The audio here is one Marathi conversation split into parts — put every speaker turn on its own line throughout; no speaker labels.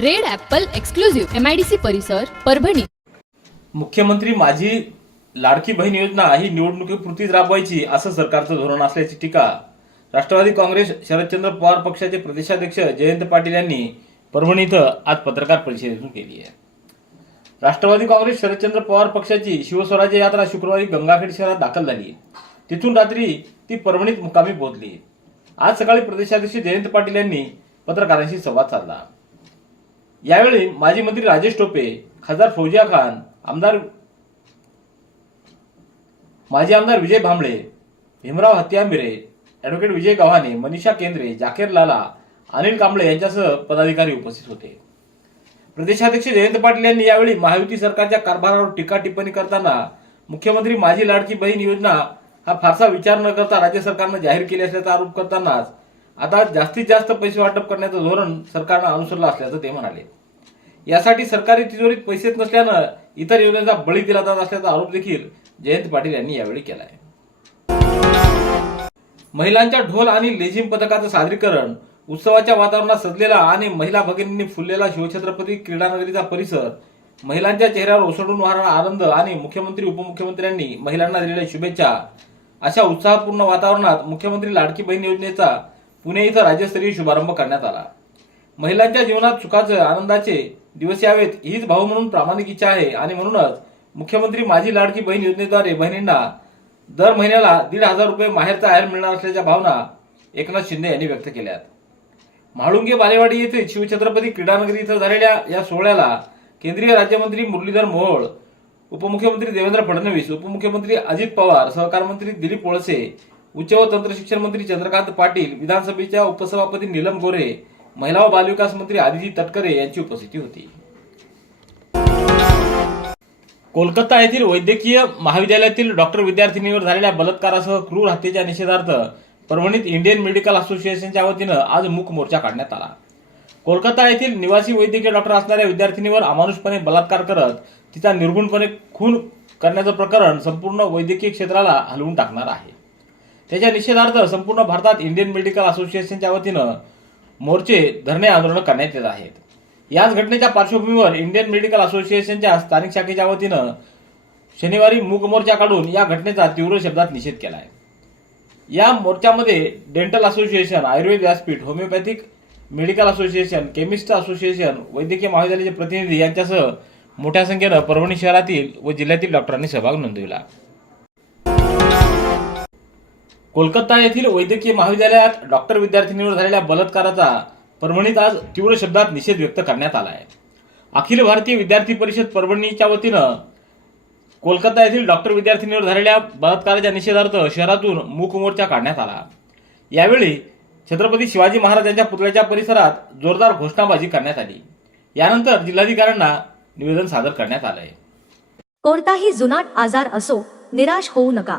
Red Apple exclusive MIDC परिसर परभणी.
मुख्यमंत्री माझी लाडकी बहीण योजना ही निवडणुकीपुरतीच राबवायची असं सरकारचं धोरण असल्याची टीका राष्ट्रवादी काँग्रेस शरदचंद्र पवार पक्षाचे प्रदेशाध्यक्ष जयंत पाटील यांनी परभणी इथं आज पत्रकार परिषदेतून केली आहे. राष्ट्रवादी काँग्रेस शरदचंद्र पवार पक्षाची शिवस्वराज्य यात्रा शुक्रवारी गंगाखेड शहरात दाखल झाली तिथून रात्री ती परभणीत मुकामी पोहोचली आज सकाळी प्रदेशाध्यक्ष जयंत पाटील यांनी पत्रकारांशी संवाद साधला. यावेळी माजी मंत्री राजेश टोपे खासदार फौजिया खान आमदार माजी आमदार विजय भांबळे भीमराव हत्यामिरे ॲडव्होकेट विजय गव्हाणे मनीषा केंद्रे जाकेर लाला अनिल कांबळे यांच्यासह पदाधिकारी उपस्थित होते. प्रदेशाध्यक्ष जयंत पाटील यांनी यावेळी महायुती सरकारच्या कारभारावर टीका टिप्पणी करताना मुख्यमंत्री माझी लाडकी बहीण योजना हा फारसा विचार न करता राज्य सरकारनं जाहीर केली असल्याचा आरोप करतानाच आता जास्तीत जास्त पैसे वाटप करण्याचं धोरण सरकारनं अनुसरलं असल्याचं ते म्हणाले. यासाठी सरकारी तिजोरीत पैसेच नसल्यानं इतर योजनेचा बळी दिला जात असल्याचा आरोप देखील जयंत पाटील यांनी यावेळी केला आहे महिलांच्या ढोल आणि लेझिम पथकाचं सादरीकरण उत्सवाच्या वातावरणात सजलेला आणि महिला भगिनींनी फुललेला शिवछत्रपती क्रीडानगरीचा परिसर महिलांच्या चेहऱ्यावर ओसडून वाहणारा आनंद आणि मुख्यमंत्री उपमुख्यमंत्र्यांनी महिलांना दिलेल्या शुभेच्छा अशा उत्साहपूर्ण वातावरणात मुख्यमंत्री लाडकी बहीण योजनेचा पुणे इथं राज्यस्तरीय शुभारंभ करण्यात आला. महिलांच्या जीवनात सुखाचे आनंदाचे दिवस यावेत हीच भाऊ म्हणून प्रामाणिक इच्छा आहे. आणि म्हणूनच मुख्यमंत्री माझी लाडकी बहीण योजनेद्वारे बहिणींना दर महिन्याला दीड हजार रुपये माहेरचा आहेर मिळणार असल्याच्या भावना एकनाथ शिंदे यांनी व्यक्त केल्यात. म्हाळुंगे बालेवाडी येथे शिवछत्रपती क्रीडानगरी इथं झालेल्या या सोहळ्याला केंद्रीय राज्यमंत्री मुरलीधर मोहोळ उपमुख्यमंत्री देवेंद्र फडणवीस उपमुख्यमंत्री अजित पवार सहकार मंत्री दिलीप वळसे उच्च व तंत्र शिक्षण मंत्री चंद्रकांत पाटील विधानसभेच्या उपसभापती नीलम गोरे महिला व बालविकास मंत्री आदिती तटकरे यांची उपस्थिती होती. कोलकाता येथील वैद्यकीय महाविद्यालयातील डॉक्टर विद्यार्थिनीवर झालेल्या बलात्कारासह क्रूर हत्येच्या निषेधार्थ परभणीत इंडियन मेडिकल असोसिएशनच्या वतीनं आज मूक मोर्चा काढण्यात आला. कोलकाता येथील निवासी वैद्यकीय डॉक्टर असणाऱ्या विद्यार्थिनीवर अमानुषपणे बलात्कार करत तिचा निर्गुणपणे खून करण्याचं प्रकरण संपूर्ण वैद्यकीय क्षेत्राला हलवून टाकणार आहे. त्याच्या निषेधार्थ संपूर्ण भारतात इंडियन मेडिकल असोसिएशनच्या वतीनं मोर्चे धरणे आंदोलन करण्यात येत आहेत. याच घटनेच्या पार्श्वभूमीवर इंडियन मेडिकल असोसिएशनच्या स्थानिक शाखेच्या वतीनं शनिवारी मूक मोर्चा काढून या घटनेचा तीव्र शब्दात निषेध केला आहे या मोर्चामध्ये डेंटल असोसिएशन आयुर्वेद व्यासपीठ homeopathic medical association chemist association वैद्यकीय महाविद्यालयाचे प्रतिनिधी यांच्यासह मोठ्या संख्येनं परभणी शहरातील व जिल्ह्यातील डॉक्टरांनी सहभाग नोंदविला. कोलकाता येथील वैद्यकीय महाविद्यालयात डॉक्टर विद्यार्थिनीवर झालेल्या बलात्काराचा परभणीत आज तीव्र शब्दात निषेध व्यक्त करण्यात आला आहे. अखिल भारतीय विद्यार्थी परिषद परभणीच्या वतीनं कोलकाता येथील डॉक्टर विद्यार्थिनीवर झालेल्या बलात्काराच्या निषेधार्थ शहरातून मूक मोर्चा काढण्यात आला. यावेळी छत्रपती शिवाजी महाराजांच्या पुतळ्याच्या परिसरात जोरदार घोषणाबाजी करण्यात आली. यानंतर जिल्हाधिकाऱ्यांना निवेदन सादर करण्यात आलंय.
कोणताही जुनाट आजार असो निराश होऊ नका.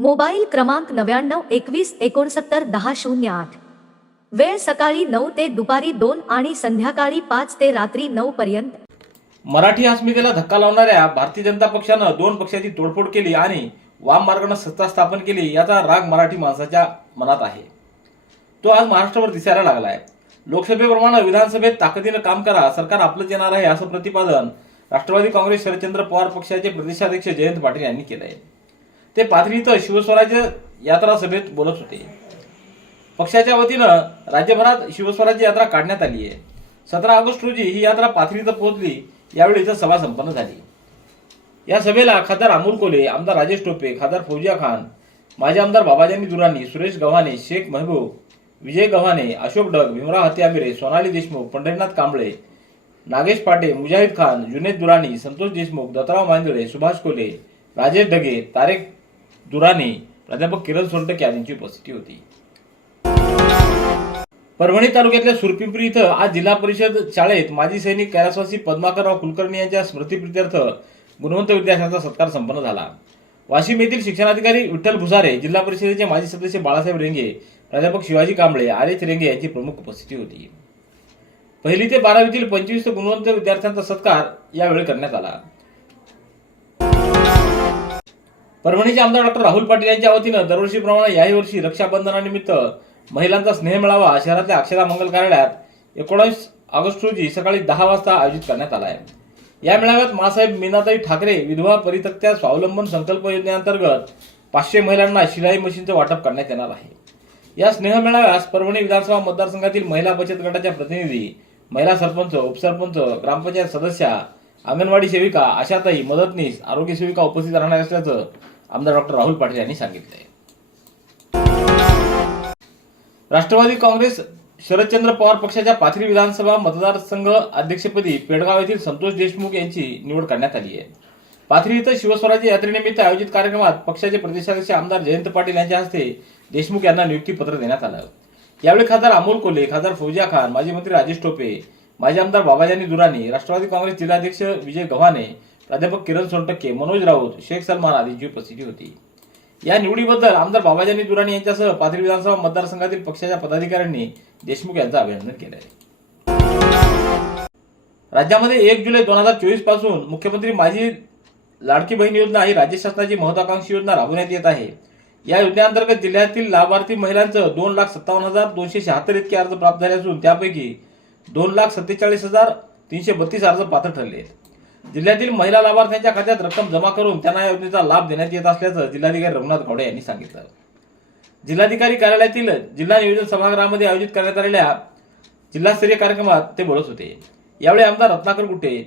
मोबाईल क्रमांक नव्याण्णव एकवीस एकोणसत्तर दहा शून्य आठ. वेळ सकाळी नऊ ते दुपारी दोन आणि संध्याकाळी पाच ते रात्री नऊ पर्यंत.
मराठी अस्मितेला धक्का लावणाऱ्या भारतीय जनता पक्षानं दोन पक्षाची तोडफोड केली आणि वाम मार्गानं सत्ता स्थापन केली याचा राग मराठी माणसाच्या मनात आहे. तो आज महाराष्ट्रावर दिसायला लागलाय. लोकसभेप्रमाणे विधानसभेत ताकदीनं काम करा सरकार आपलंच येणार आहे असं प्रतिपादन राष्ट्रवादी काँग्रेस शरदचंद्र पवार पक्षाचे प्रदेशाध्यक्ष जयंत पाटील यांनी केलंय. ते पाथरी इथं शिवस्वराज्य यात्रा सभेत बोलत होते. पक्षाच्या वतीनं राज्यभरात शिवस्वराज्य यात्रा काढण्यात आली आहे. सतरा ऑगस्ट रोजी ही यात्रा पाथरी इथं पोहोचली यावेळी इथं सभा संपन्न झाली. या सभेला खासदार अमोल कोले आमदार राजेश टोपे खासदार फौजिया खान माजी आमदार बाबाजानी दुरानी सुरेश गव्हाणे शेख महबूब विजय गव्हाणे अशोक डग भीमराव हत्यामिरे सोनाली देशमुख पंढरीनाथ कांबळे नागेश पाटे मुजाहिद खान जुनेद दुरानी संतोष देशमुख दत्तराव मांदळे सुभाष कोले राजेश ढगे तारेक दुरानी प्राध्यापक किरण सोनटक यांची उपस्थिती होती. परभणी तालुक्यातल्या सुरपिंपरी इथं आज जिल्हा परिषद शाळेत माजी सैनिक कैलासवासी पद्माकरराव कुलकर्णी यांच्या स्मृतीप्रित्यर्थ गुणवंत विद्यार्थ्यांचा सत्कार संपन्न झाला. वाशिम येथील शिक्षणाधिकारी विठ्ठल भुसारे जिल्हा परिषदेचे माजी सदस्य बाळासाहेब रेंगे प्राध्यापक शिवाजी कांबळे आर एच रेंगे यांची प्रमुख उपस्थिती होती. पहिली ते बारावीतील पंचवीस गुणवंत विद्यार्थ्यांचा सत्कार यावेळी करण्यात आला. परभणीचे आमदार डॉक्टर राहुल पाटील यांच्या वतीनं दरवर्षीप्रमाणे याही वर्षी रक्षाबंधनानिमित्त महिलांचा स्नेह मिळावा शहरातल्या अक्षरा मंगल कार्यालयात एकोणीस ऑगस्ट रोजी सकाळी दहा वाजता आयोजित करण्यात आला आहे. या मेळाव्यात मासाहेब मीनाताई ठाकरे विधवा परितक्त्या स्वावलंबन संकल्प योजनेअंतर्गत पाचशे महिलांना शिलाई मशीनचं वाटप करण्यात येणार आहे. या स्नेह मेळाव्यास परभणी विधानसभा मतदारसंघातील महिला बचत गटाच्या प्रतिनिधी महिला सरपंच उपसरपंच ग्रामपंचायत सदस्या अंगणवाडी सेविका आशाताई मदतनीस आरोग्य सेविका उपस्थित राहणार असल्याचं आमदार डॉक्टर राहुल पाटील यांनी सांगितलंय. राष्ट्रवादी काँग्रेस शरदचंद्र पवार पक्षाच्या पाथरी विधानसभा मतदारसंघ अध्यक्षपदी पेडगाव येथील संतोष देशमुख यांची निवड करण्यात आली आहे. पाथरी इथं शिवस्वराज्य यात्रेनिमित्त आयोजित कार्यक्रमात पक्षाचे प्रदेशाध्यक्ष आमदार जयंत पाटील यांच्या हस्ते देशमुख यांना नियुक्ती पत्र देण्यात आलं. यावेळी खासदार अमोल कोल्हे खासदार फौजिया खान माजी मंत्री राजेश टोपे माजी आमदार बाबाजानी दुरानी राष्ट्रवादी काँग्रेस जिल्हाध्यक्ष विजय गव्हाणे प्राध्यापक किरण सोनटक्के मनोज राऊत शेख सलमान आदींची उपस्थिती होती. या निवडीबद्दल आमदार बाबाजानी दुराणी यांच्यासह पाथरी विधानसभा मतदारसंघातील पक्षाच्या पदाधिकाऱ्यांनी देशमुख यांचं अभिनंदन केलं आहे राज्यामध्ये एक जुलै दोन हजार चोवीसपासून मुख्यमंत्री माझी लाडकी बहीण योजना ही राज्य शासनाची महत्वाकांक्षी योजना राबवण्यात येत आहे. या योजनेअंतर्गत जिल्ह्यातील लाभार्थी महिलांचं दोन लाख सत्तावन्न हजार दोनशे शहात्तर इतके अर्ज प्राप्त झाले असून त्यापैकी दोन लाख सत्तेचाळीस हजार तीनशे बत्तीस अर्ज पात्र ठरले आहेत. जिल्ह्यातील महिला लाभार्थ्यांच्या खात्यात रक्कम जमा करून त्यांना या योजनेचा लाभ देण्यात येत असल्याचं जिल्हाधिकारी रघुनाथ गौडे यांनी सांगितलं. जिल्हाधिकारी कार्यालयातील जिल्हा नियोजन सभागृहामध्ये आयोजित करण्यात आलेल्या जिल्हास्तरीय कार्यक्रमात ते बोलत होते. यावेळी आमदार रत्नाकर गुट्टे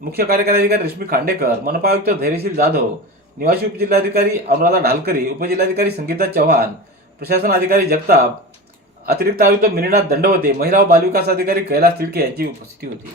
मुख्य कार्यकारी अधिकारी रश्मी खांडेकर मनपा आयुक्त धैर्यशील जाधव निवासी उपजिल्हाधिकारी अनुराधा ढालकरी उपजिल्हाधिकारी संगीता चव्हाण प्रशासन अधिकारी जगताप अतिरिक्त आयुक्त मिनिनाथ दंडवते महिला व बालविकास अधिकारी कैलास तिडके यांची उपस्थिती होती.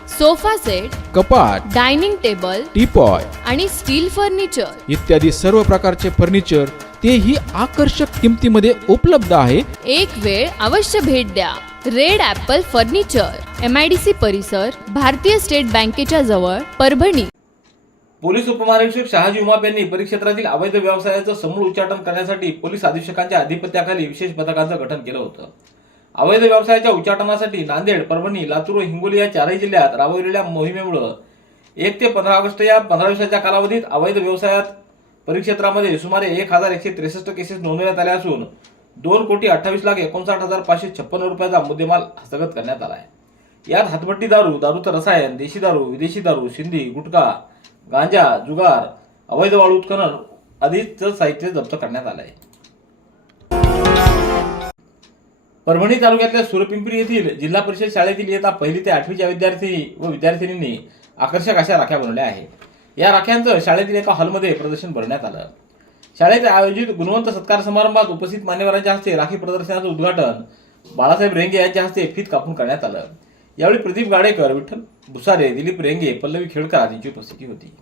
sofa set
कपाट
डायनिंग टेबल
टीपॉय
आणि स्टील फर्निचर.
इत्यादी सर्व प्रकारचे फर्निचर तेही आकर्षक किमतीमध्ये उपलब्ध आहे.
एक वेळ अवश्य भेट द्या. Red Apple furniture M I D C परिसर भारतीय स्टेट बँकेच्या जवळ परभणी.
पोलीस उपमहानिरीक्षक शहाजी उमाप यांनी परिक्षेत्रातील अवैध व्यवसायाचं समूळ उच्चाटन करण्यासाठी पोलीस अधीक्षकांच्या अधिपत्याखाली विशेष पथकाचं गठन केलं होतं. अवैध व्यवसायाच्या उच्चाटनासाठी नांदेड परभणी लातूर व हिंगोली या चारही जिल्ह्यात राबवलेल्या मोहिमेमुळं एक ते पंधरा ऑगस्ट या पंधरा दिवसाच्या कालावधीत अवैध व्यवसायात परिक्षेत्रामध्ये सुमारे एक हजार एकशे त्रेसष्ट केसेस नोंदवण्यात आल्या असून दोन कोटी अठ्ठावीस लाख एकोणसाठ हजार पाचशे छप्पन रुपयाचा मुद्देमाल हस्तगत करण्यात आला आहे यात हातभट्टी दारू दारूचं रसायन देशी दारू विदेशी दारू सिंधी गुटखा गांजा जुगार अवैध वाळू उत्खनन आदीचं साहित्य जप्त करण्यात आलं आहे परभणी तालुक्यातल्या सुरपिंपरी येथील जिल्हा परिषद शाळेतील इयत्ता पहिली ते आठवीच्या विद्यार्थी व विद्यार्थिनींनी आकर्षक अशा राख्या बनवल्या आहेत. या राख्यांचं शाळेतील एका हॉलमध्ये प्रदर्शन भरण्यात आलं. शाळेत आयोजित गुणवंत सत्कार समारंभात उपस्थित मान्यवरांच्या हस्ते राखी प्रदर्शनाचं उद्घाटन बाळासाहेब रेंगे यांच्या हस्ते फीत कापून करण्यात आलं. यावेळी प्रदीप गाडेकर विठ्ठल भुसारे दिलीप रेंगे पल्लवी खेळकर आदींची उपस्थिती होती.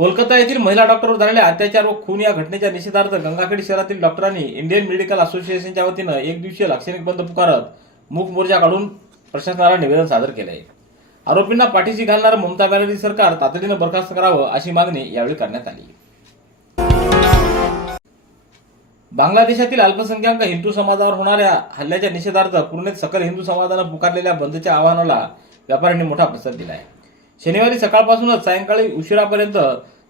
कोलकाता येथील महिला डॉक्टरवर झालेल्या अत्याचार व खून या घटनेच्या निषेधार्थ गंगाखेड शहरातील डॉक्टरांनी इंडियन मेडिकल असोसिएशनच्या वतीनं एक दिवसीय लाक्षणिक बंद पुकारत मूक मोर्चा काढून प्रशासनाला निवेदन सादर केलं आहे आरोपींना पाठीशी घालणारं ममता बॅनर्जी सरकार तातडीनं बरखास्त करावं अशी मागणी यावेळी करण्यात आली. बांगलादेशातील अल्पसंख्याक हिंदू समाजावर होणाऱ्या हल्ल्याच्या निषेधार्थ पूर्णेत सकल हिंदू समाजानं पुकारलेल्या बंदच्या आवाहनाला व्यापाऱ्यांनी मोठा प्रतिसाद दिला आहे शनिवारी सकाळपासूनच सायंकाळी उशिरापर्यंत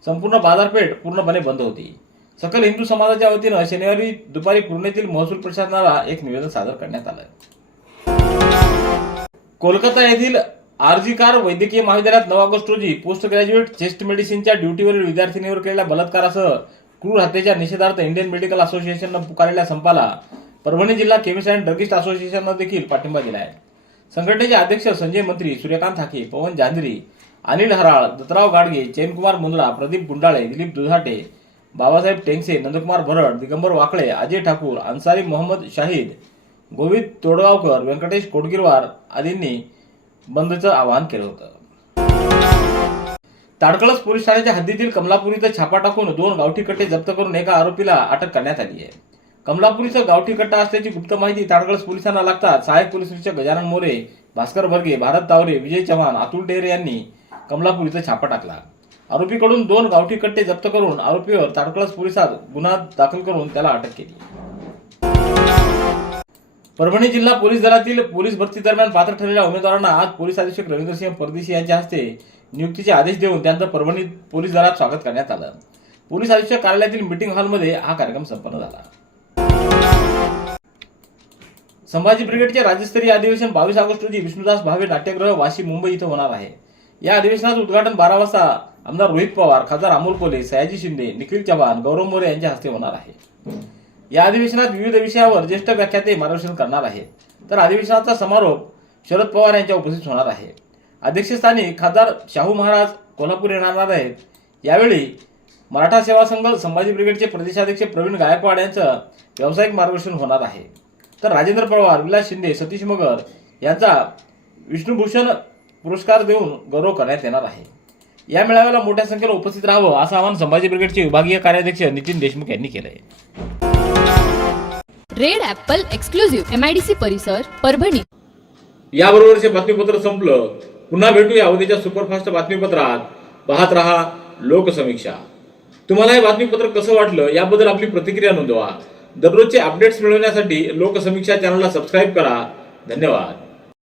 संपूर्ण बाजारपेठ पूर्णपणे बंद होती. सकल हिंदू समाजाच्या वतीनं शनिवारी दुपारी पुणेतील महसूल प्रशासनाला एक निवेदन सादर करण्यात आलं. कोलकाता येथील आरजी कार वैद्यकीय महाविद्यालयात नऊ ऑगस्ट रोजी पोस्ट ग्रॅज्युएट चेस्ट मेडिसिनच्या ड्युटीवरील विद्यार्थिनीवर केलेल्या बलात्कारासह क्रूर हत्येच्या निषेधार्थ इंडियन मेडिकल असोसिएशननं पुकारलेल्या संपाला परभणी जिल्हा केमिस्ट अँड ड्रगिस्ट असोसिएशननं देखील पाठिंबा दिला आहे संघटनेचे अध्यक्ष संजय मंत्री सूर्यकांत हाके पवन जांजरी अनिल हराळ दत्तराव गाडगे चैनकुमार मुंद्रा प्रदीप गुंडाळे दिलीप दुधाटे बाबासाहेब टेंगसे नंदकुमार भरड दिगंबर वाकळे अजय ठाकूर अन्सारी मोहम्मद शाहीद गोविंद तोडगावकर व्यंकटेश कोटगिरवार आदींनी बंदचं आवाहन केलं होतं. ताडकळस पोलीस ठाण्याच्या हद्दीतील कमलापूर इथं छापा टाकून दोन गावठी कट्टे जप्त करून एका आरोपीला अटक करण्यात आली आहे. कमलापूर इथं गावठी कट्टा असल्याची गुप्त माहिती ताडकळस पोलिसांना लागतात सहाय्यक पोलीस निरीक्षक गजानन मोरे भास्कर भरगे भारत तावरे विजय चव्हाण अतुल डेरे यांनी कमलापूर इथं छापा टाकला. आरोपीकडून दोन गावठी कट्टे जप्त करून आरोपीवर ताडकळस पोलिसात गुन्हा दाखल करून त्याला अटक केली. परभणी जिल्हा पोलीस दलातील पोलीस भरती दरम्यान पात्र ठरलेल्या उमेदवारांना आज पोलीस अधीक्षक रवींद्रसिंह परदेशी यांच्या हस्ते नियुक्तीचे आदेश देऊन त्यांचं परभणी पोलीस दलात स्वागत करण्यात आलं. पोलीस अधीक्षक कार्यालयातील मीटिंग हॉलमध्ये हा कार्यक्रम संपन्न झाला. संभाजी ब्रिगेडचे राज्यस्तरीय अधिवेशन बावीस ऑगस्ट रोजी विष्णुदास भावे नाट्यगृह वाशी मुंबई इथं होणार आहे. या अधिवेशनाचं उद्घाटन बारा वाजता आमदार रोहित पवार खासदार अमोल कोले सयाजी शिंदे निखिल चव्हाण गौरव मोरे यांच्या हस्ते होणार आहे. या अधिवेशनात विविध विषयावर ज्येष्ठ व्याख्याते मार्गदर्शन करणार आहेत. तर अधिवेशनाचा समारोप शरद पवार यांच्या उपस्थित होणार आहे. अध्यक्षस्थानी खासदार शाहू महाराज कोल्हापूर येणार आहेत. यावेळी मराठा सेवा संघ संभाजी ब्रिगेडचे प्रदेशाध्यक्ष प्रवीण गायकवाड यांचं व्यावसायिक मार्गदर्शन होणार आहे. तर राजेंद्र पवार विलास शिंदे सतीश मगर यांचा विष्णुभूषण पुरस्कार देऊन गौरव करण्यात येणार आहे. या मेळाव्याला मोठ्या संख्येनं उपस्थित राहावं असं आवाहन संभाजी ब्रिगेडचे विभागीय कार्याध्यक्ष नितीन देशमुख यांनी केलं आहे
Red Apple exclusive M I D C परिसर परभणी.
याबरोबरचे बातमीपत्र संपलं. पुन्हा भेटूया उद्याच्या सुपरफास्ट बातमीपत्रात. पाहत रहा लोकसमीक्षा. तुम्हाला हे बातमीपत्र कसं वाटलं याबद्दल आपली प्रतिक्रिया नोंदवा. दररोजचे अपडेट्स मिळवण्यासाठी लोकसमीक्षा चॅनलला सबस्क्राईब करा. धन्यवाद.